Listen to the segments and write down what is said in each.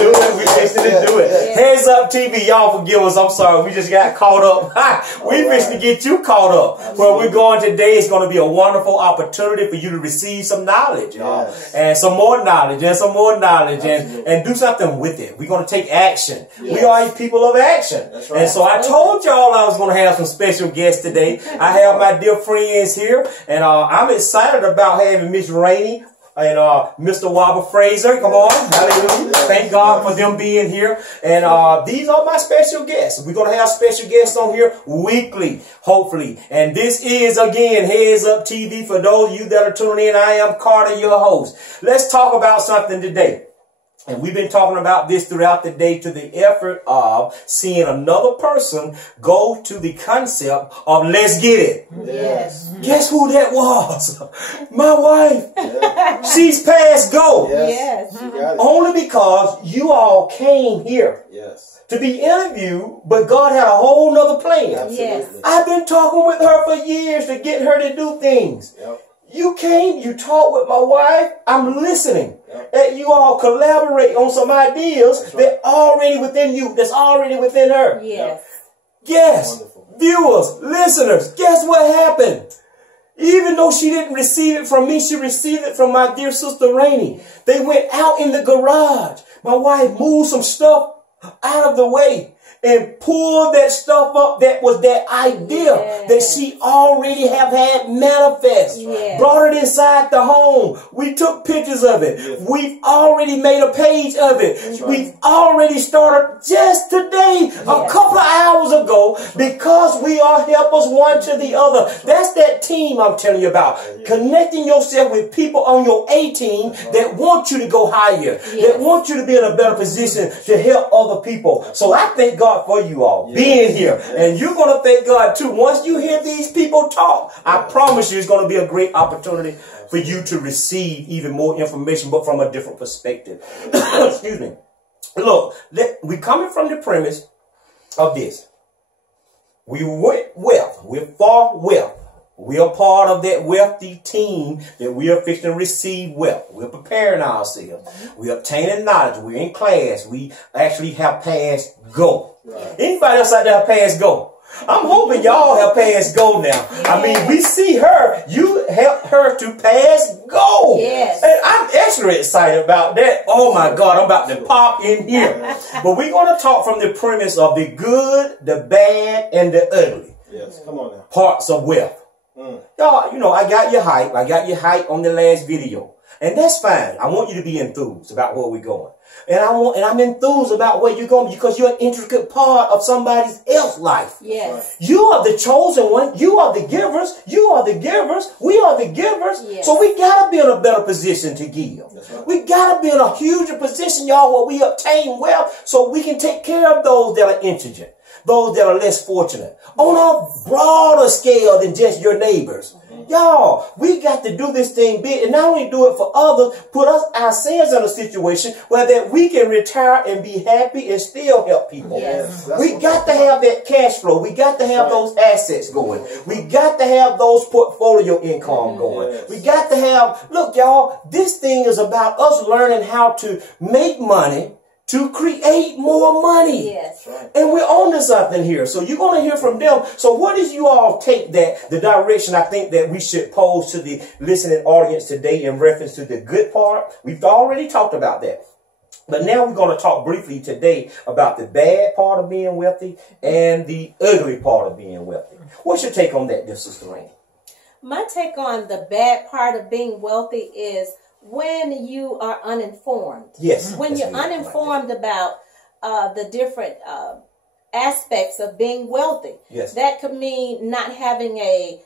do it. We fixing to do it. Heads Up TV, y'all forgive us. I'm sorry. We just got caught up. We fixing to get you caught up. Where we're going today is going to be a wonderful opportunity for you to receive some knowledge, y'all. And some more knowledge and some more knowledge and do something with it. We're going to take action. We are people of action. That's right. And so I told y'all I was going to have some special guests today. I have my dear friends here, and I'm excited about having Miss Rainey and Mr. Wobber Fraser. Come on. Hallelujah. Thank God for them being here. And these are my special guests. We're going to have special guests on here weekly, hopefully. And this is, again, Heads Up TV. For those of you that are tuning in, I am Carter, your host. Let's talk about something today. And we've been talking about this throughout the day, to the effort of seeing another person go to the concept of let's get it. Yes. Guess who that was? My wife. Yes. She's past go. Yes. Only because you all came here. Yes. To be interviewed, but God had a whole nother plan. Absolutely. Yes. I've been talking with her for years to get her to do things. Yep. You came, you talked with my wife, I'm listening. Yep. And you all collaborate on some ideas that already within you, that's already within her. Yes. Yes. Viewers, listeners, guess what happened? Even though she didn't receive it from me, she received it from my dear sister Rainey. They went out in the garage. My wife moved some stuff out of the way and pulled that stuff up that was that idea that she already have had manifest. Brought it inside the home. We took pictures of it. We've already made a page of it. We've already started just today, a couple of hours ago, because we are helpers one to the other. That's that team I'm telling you about. Connecting yourself with people on your A team that want you to go higher, that want you to be in a better position to help other people. So I thank God for you all being here. And you're going to thank God too. Once you hear these people talk, I promise you it's going to be a great opportunity for you to receive even more information, but from a different perspective. Excuse me. Look, we're coming from the premise of this. We want wealth. We're for wealth. We are part of that wealthy team that we are fixing to receive wealth. We're preparing ourselves. We're obtaining knowledge. We're in class. We actually have passed go. Anybody else out there have passed go? I'm hoping y'all have passed go now. I mean, we see her. You helped her to pass go. Yes. And I'm extra excited about that. Oh my God, I'm about to pop in here. But we're going to talk from the premise of the good, the bad, and the ugly. Yes, come on now. Parts of wealth. Y'all, you know, I got your hype. I got your hype on the last video. And that's fine. I want you to be enthused about where we're going. And I'm enthused about where you're going because you're an intricate part of somebody else's life. Yes. You are the chosen one. You are the givers. You are the givers. We are the givers. Yes. So we got to be in a better position to give. Right. We got to be in a huger position, y'all, where we obtain wealth so we can take care of those that are indigent, those that are less fortunate, on a broader scale than just your neighbors. Y'all, we got to do this thing big, and not only do it for others, put ourselves in a situation where that we can retire and be happy and still help people. Yes. We got to have that cash flow. We got to have those assets going. We got to have those portfolio income going. We got to have, look, y'all, this thing is about us learning how to make money to create more money. Yes. And we're on to something here. So you're going to hear from them. So what does you all take the direction I think that we should pose to the listening audience today in reference to the good part? We've already talked about that. But now we're going to talk briefly today about the bad part of being wealthy and the ugly part of being wealthy. What's your take on that, dear Sister Rainey? My take on the bad part of being wealthy is when you are uninformed. Yes. When you're uninformed about the different aspects of being wealthy. Yes. That could mean not having a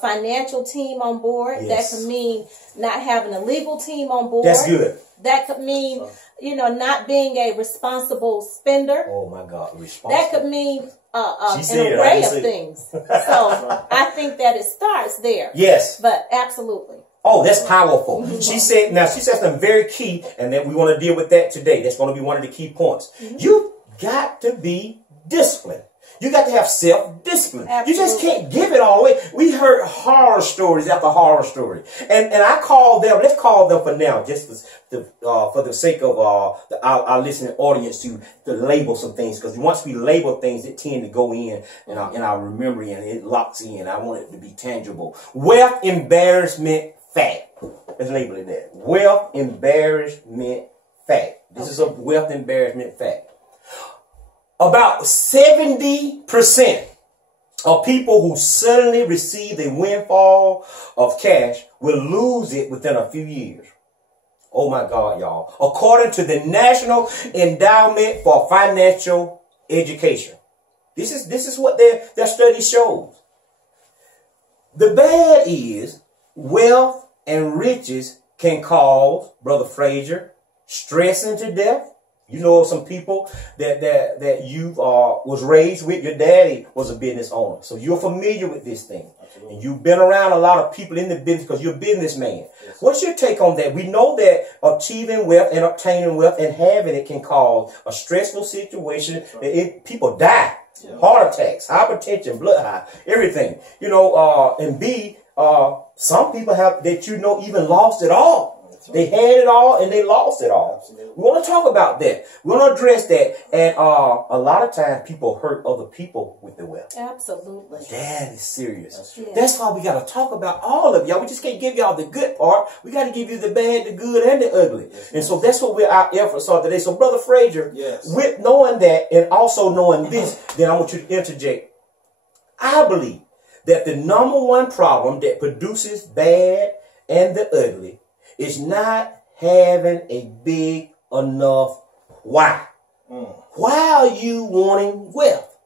financial team on board. Yes. That could mean not having a legal team on board. That's good. That could mean, you know, not being a responsible spender. Oh my God, responsible. That could mean an array of things. So I think that it starts there. Yes. But absolutely. Oh, that's powerful. She said something very key, and then we want to deal with that today. That's going to be one of the key points. You got to be disciplined. You got to have self-discipline. You just can't give it all away. We heard horror stories after horror story. And I call them, let's call them for now, just for the sake of our listening audience to label some things. Because once we label things, it tend to go in our memory and it locks in. I want it to be tangible. Wealth, embarrassment, fact. Let's label it that. Wealth, embarrassment, fact. This is a wealth, embarrassment, fact. About 70% of people who suddenly receive a windfall of cash will lose it within a few years. Oh my God, y'all. According to the National Endowment for Financial Education. This is what their study shows. The bad is wealth and riches can cause, Brother Frazier, stressing to death. You know some people that you was raised with. Your daddy was a business owner, so you're familiar with this thing. Absolutely. And you've been around a lot of people in the business because you're a businessman. Yes. What's your take on that? We know that achieving wealth and obtaining wealth and having it can cause a stressful situation. Right. People die, heart attacks, hypertension, blood high, everything. You know, and B, some people have that even lost it all. They had it all and they lost it all. Absolutely. We want to talk about that. We want to address that. And a lot of times people hurt other people with the wealth. Absolutely. That is serious. That's why we got to talk about all of y'all. We just can't give y'all the good part. We got to give you the bad, the good, and the ugly. Yes, and so that's what our efforts are today. So Brother Frazier, with knowing that and also knowing this, then I want you to interject. I believe that the number one problem that produces bad and the ugly is not having a big enough why. Why are you wanting wealth?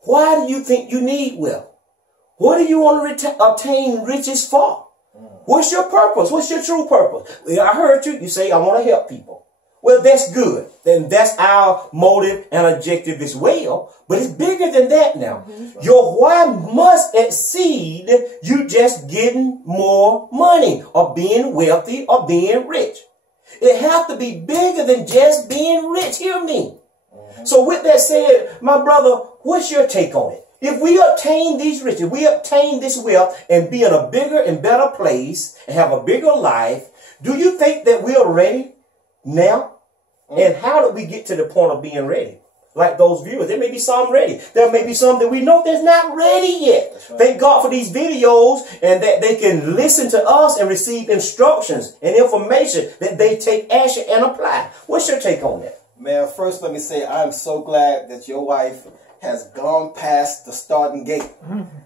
Why do you think you need wealth? What do you want to obtain riches for? What's your purpose? What's your true purpose? I heard you say, I want to help people. Well, that's good. Then that's our motive and objective as well. But it's bigger than that now. Your why must exceed you just getting more money or being wealthy or being rich. It has to be bigger than just being rich. Hear me. So with that said, my brother, what's your take on it? If we obtain these riches, we obtain this wealth and be in a bigger and better place and have a bigger life, do you think that we are ready now? And how do we get to the point of being ready? Like those viewers, there may be some ready. There may be some that we know that's not ready yet. Right. Thank God for these videos and that they can listen to us and receive instructions and information that they take action and apply. What's your take on that? Man, first let me say I'm so glad that your wife has gone past the starting gate.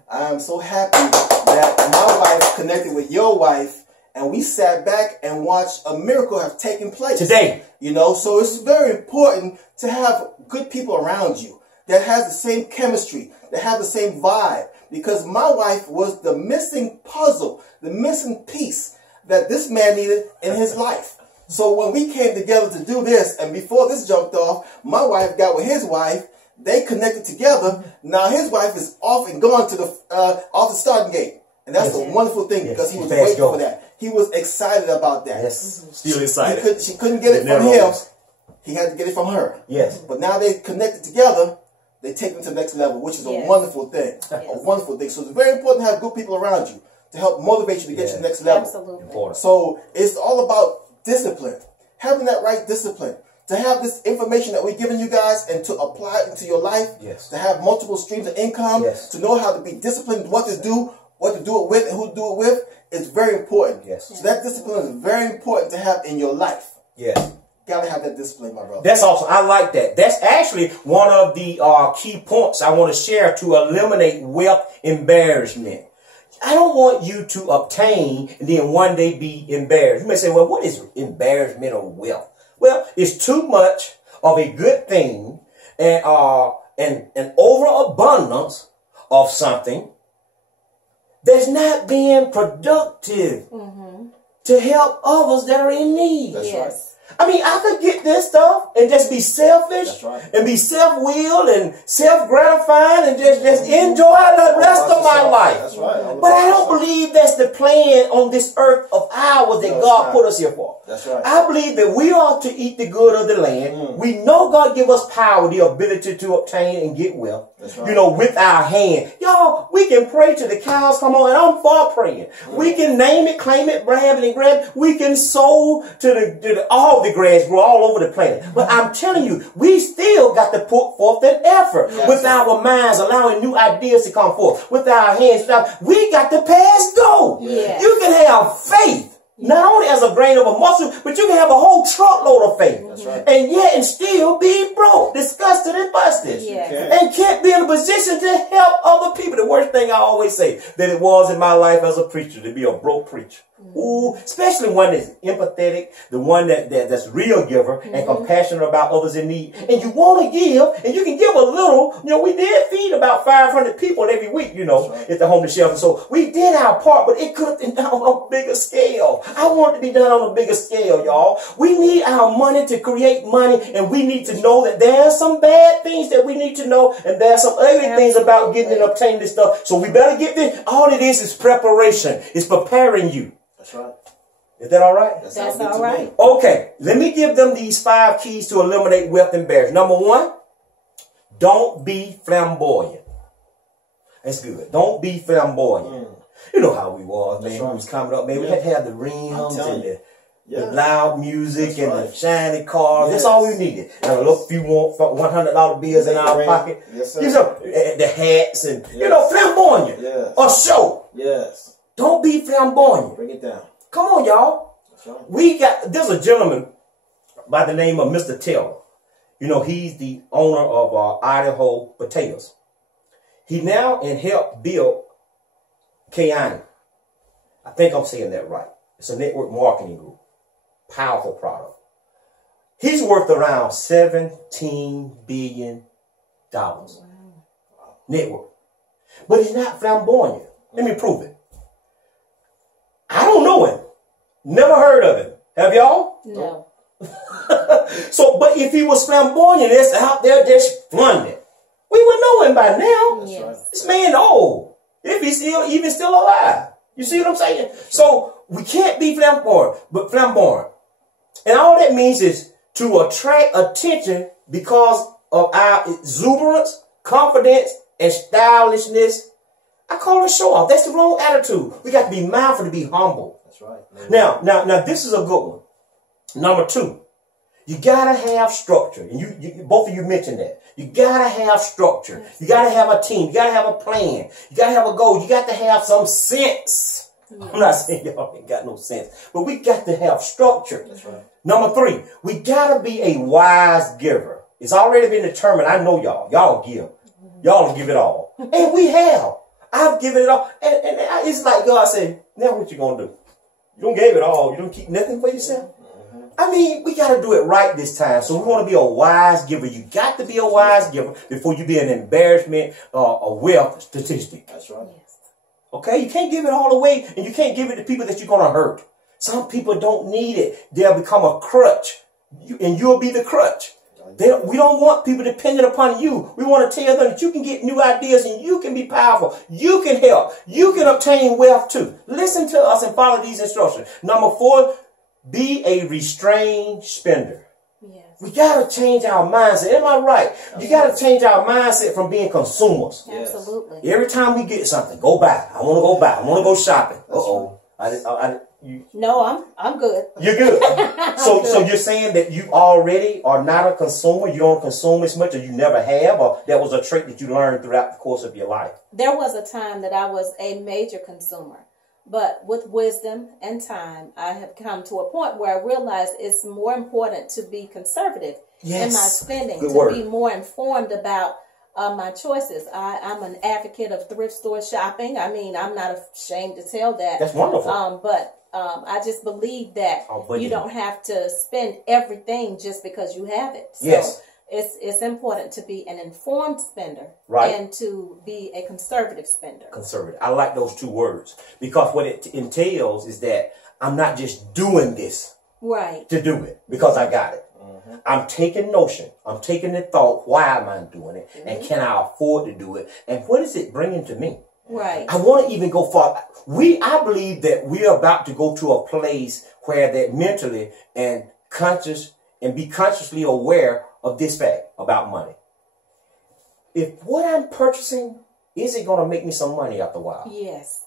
I'm so happy that my wife connected with your wife and we sat back and watched a miracle have taken place. Today. You know, so it's very important to have good people around you that has the same chemistry, that have the same vibe. Because my wife was the missing puzzle, the missing piece that this man needed in his life. So when we came together to do this, and before this jumped off, my wife got with his wife. They connected together. Now his wife is off and gone to the off the starting gate. And that's a wonderful thing because he was waiting for that. He was excited about that. Yes, still excited. She couldn't get it from him. He had to get it from her. Yes. But now they connected together. They take them to the next level, which is a wonderful thing. A wonderful thing. So it's very important to have good people around you to help motivate you to get to the next level. Absolutely. Important. So it's all about discipline. Having that right discipline. To have this information that we're giving you guys and to apply it into your life. Yes. To have multiple streams of income. Yes. To know how to be disciplined, what to do it with, and who to do it with. It's very important. Yes. So that discipline is very important to have in your life. Yes. Gotta have that discipline, my brother. That's awesome. I like that. That's actually one of the key points I want to share to eliminate wealth embarrassment. I don't want you to obtain and then one day be embarrassed. You may say, well, what is embarrassment or wealth? Well, it's too much of a good thing and an overabundance of something that's not being productive to help others that are in need. That's right. I mean, I could get this stuff and just be selfish and be self-willed and self-gratifying and just enjoy the rest of my life. That's right. But I don't believe that's the plan on this earth of ours that God put us here for. That's right. I believe that we ought to eat the good of the land. We know God give us power, the ability to obtain and get wealth. Right. You know, with our hand. Y'all, we can pray till the cows come on, and I'm for praying. We can name it, claim it, grab it, and grab it. We can sow to all the grass grow all over the planet. But I'm telling you, we still got to put forth that effort with our minds, allowing new ideas to come forth. With our hands, we got to pass go. Yes. You can have faith. Not only as a grain of a mustard, but you can have a whole truckload of faith. That's right. And yet and still be broke, disgusted, and busted. Yes. And can't be in a position to help other people. The worst thing I always say that it was in my life as a preacher, to be a broke preacher. Ooh, especially one that's empathetic, the one that's real giver and compassionate about others in need. And you want to give, and you can give a little. You know, we did feed about 500 people every week, you know, at the homeless shelter. So we did our part, but it could have been done on a bigger scale. I want it to be done on a bigger scale, y'all. We need our money to create money, and we need to know that there are some bad things that we need to know, and there are some ugly things about getting and obtaining this stuff. So we better get this. All it is preparation. It's preparing you. That's right. Is that all right? That's all right. Okay, let me give them these 5 keys to eliminate wealth and embarrassment. Number 1, don't be flamboyant. That's good. Don't be flamboyant. You know how we was, man. We was coming up, man. We had to have the rims and the loud music and the shiny cars. That's all we needed. And a little few more $100 bills in our pocket. Yes, sir. You know, the hats and, you know, flamboyant. Yes. A show. Yes. Don't be flamboyant. Bring it down. Come on, y'all. There's a gentleman by the name of Mr. Taylor. You know, he's the owner of Idaho Potatoes. He now helped build Kayani. I think I'm saying that right. It's a network marketing group. Powerful product. He's worth around $17 billion. Wow. Network. But he's not flamboyant. Let me prove it. I don't know him. Never heard of him. Have y'all? No. So, but if he was flamboyant, it's out there just flaunting, we would know him by now. Yes. Right. This man old. If he's even still alive. You see what I'm saying? So we can't be flamboyant, but flamboyant. And all that means is to attract attention because of our exuberance, confidence, and stylishness. I call it show off. That's the wrong attitude. We got to be mindful to be humble. That's right. Now, this is a good one. Number 2, you gotta have structure. And you both of you mentioned that. You gotta have structure. You gotta have a team. You gotta have a plan. You gotta have a goal. You got to have some sense. I'm not saying y'all ain't got no sense, but we got to have structure. That's right. Number 3, we gotta be a wise giver. It's already been determined. I know y'all. Y'all give. Y'all give it all. And we have. I've given it all. And it's like God said, now what you gonna do? You don't give it all. You don't keep nothing for yourself. I mean, we got to do it right this time. So we want to be a wise giver. You got to be a wise giver before you be an embarrassment or a wealth statistic. That's right. Okay? You can't give it all away, and you can't give it to people that you're going to hurt. Some people don't need it. They'll become a crutch, and you'll be the crutch. We don't want people dependent upon you. We want to tell them that you can get new ideas and you can be powerful. You can help. You can obtain wealth too. Listen to us and follow these instructions. Number 4, be a restrained spender. Yes. We got to change our mindset. Am I right? You got to change our mindset from being consumers. Absolutely. Every time we get something, go buy. I want to go buy. I want to go shopping. Uh-oh. No, I'm good. You're good. So you're saying that you already are not a consumer? You don't consume as much, or you never have, or that was a trait that you learned throughout the course of your life? There was a time that I was a major consumer. But with wisdom and time, I have come to a point where I realized it's more important to be conservative in my spending, be more informed about my choices. I'm an advocate of thrift store shopping. I mean, I'm not ashamed to tell that. That's wonderful. But I just believe that you don't have to spend everything just because you have it. So yes. It's important to be an informed spender and to be a conservative spender. Conservative. I like those 2 words because what it entails is that I'm not just doing this. Right. to do it because I got it. I'm taking notion. I'm taking the thought, why am I doing it? And can I afford to do it? And what is it bringing to me? Right. I want to even go far. I believe that we're about to go to a place where that mentally and be consciously aware of this fact about money. If what I'm purchasing, is it going to make me some money after a while? Yes.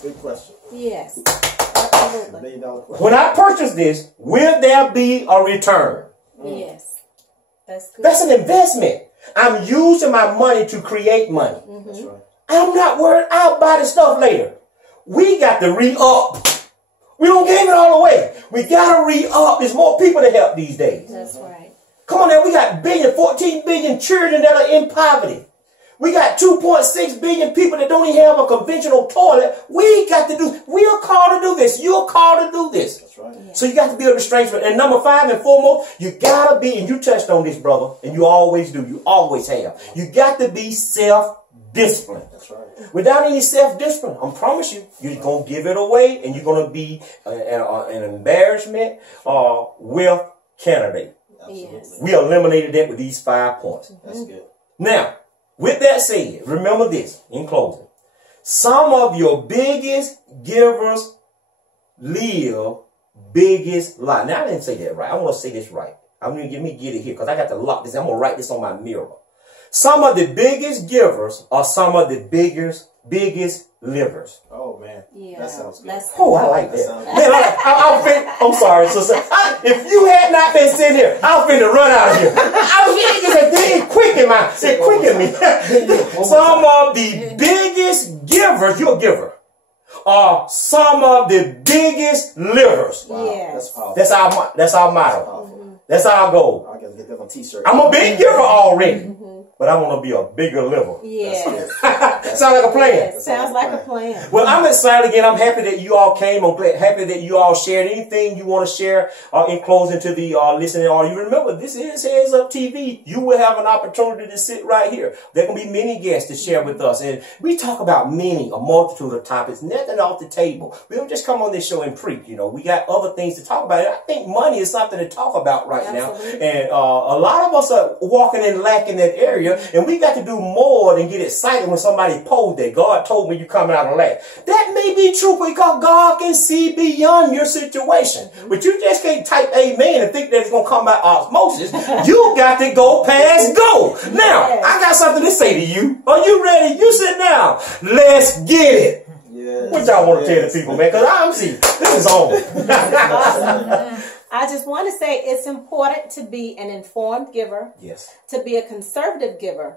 Good question. Yes. Absolutely. $1 million question. When I purchase this, will there be a return? Yes. That's good. That's an investment. I'm using my money to create money. That's right. I'm not worried. I'll buy the stuff later. We got to re-up. We don't give it all away. We got to re-up. There's more people to help these days. That's right. Come on now. We got 14 billion children that are in poverty. We got 2.6 billion people that don't even have a conventional toilet. We are called to do this. You're called to do this. That's right. Yeah. So you got to build restraints. And number 5 and foremost, you got to be, and you touched on this, brother, and you always do. You always have. You got to be self-disciplined. That's right. Without any self-discipline, I promise you, you're going to give it away and you're going to be an embarrassment with candidate. Absolutely. Yes. We eliminated that with these 5 points. That's good. Now, with that said, remember this in closing. Some of your biggest givers live biggest life. Now, I didn't say that right. I want to say this right. Let me get it here because I got to lock this. I'm going to write this on my mirror. Some of the biggest givers are some of the biggest livers. Oh, man. Yeah. That sounds good. Oh, I like that. sounds Man, I'm sorry, sister. If you had not been sitting here, I was finna run out of here. It quickened me. Some of the biggest givers, you're a giver, are some of the biggest livers. Wow. Yes. That's powerful. That's our motto. Powerful. That's our goal. I gotta get that on t-shirt. I'm a big giver already, but I want to be a bigger liver. Yes. Sound like a plan? Yes. Sounds like a plan. Well, I'm excited again. I'm happy that you all came. I'm happy that you all shared anything you want to share in closing to the listening audience. Remember, this is Heads Up TV. You will have an opportunity to sit right here. There can be many guests to share with us. And we talk about a multitude of topics, nothing off the table. We don't just come on this show and preach. You know, we got other things to talk about. And I think money is something to talk about right Absolutely. now. And a lot of us are walking and lacking that area. And we got to do more than get excited when somebody posed that God told me you coming out of lack. That may be true because God can see beyond your situation. But you just can't type amen and think that it's going to come by osmosis. You got to go past go. Now, I got something to say to you. Are you ready? You sit down. Let's get it. Yes. What y'all want to tell the people, man? Because I'm see, this is on. Awesome. I just want to say it's important to be an informed giver, Yes. to be a conservative giver,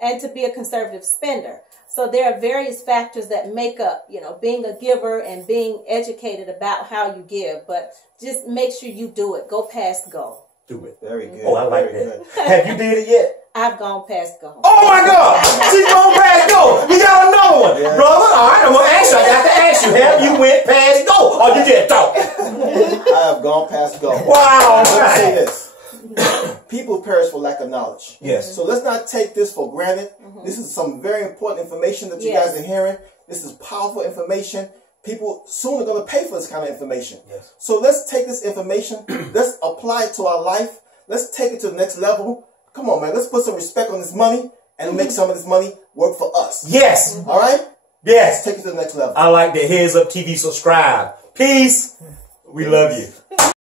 and to be a conservative spender. So there are various factors that make up, being a giver and being educated about how you give. But just make sure you do it. Go past go. Do it. Very good. Oh, I like Very that. good. Have you did it yet? I've gone past go. Oh my God! She's going past go. We got another one, brother. All right, I'm gonna ask you. I got to ask you. Have you went past go, or you just talking? I have gone past go. Wow! I'm gonna say this. People perish for lack of knowledge. Yes. So let's not take this for granted. This is some very important information that you Yes. guys are hearing. This is powerful information. People soon are going to pay for this kind of information. Yes. So let's take this information. Let's apply it to our life. Let's take it to the next level. Come on, man. Let's put some respect on this money and make some of this money work for us. Yes. All right? Yes. Take it to the next level. I like that. Heads Up TV. Subscribe. Peace. We love you.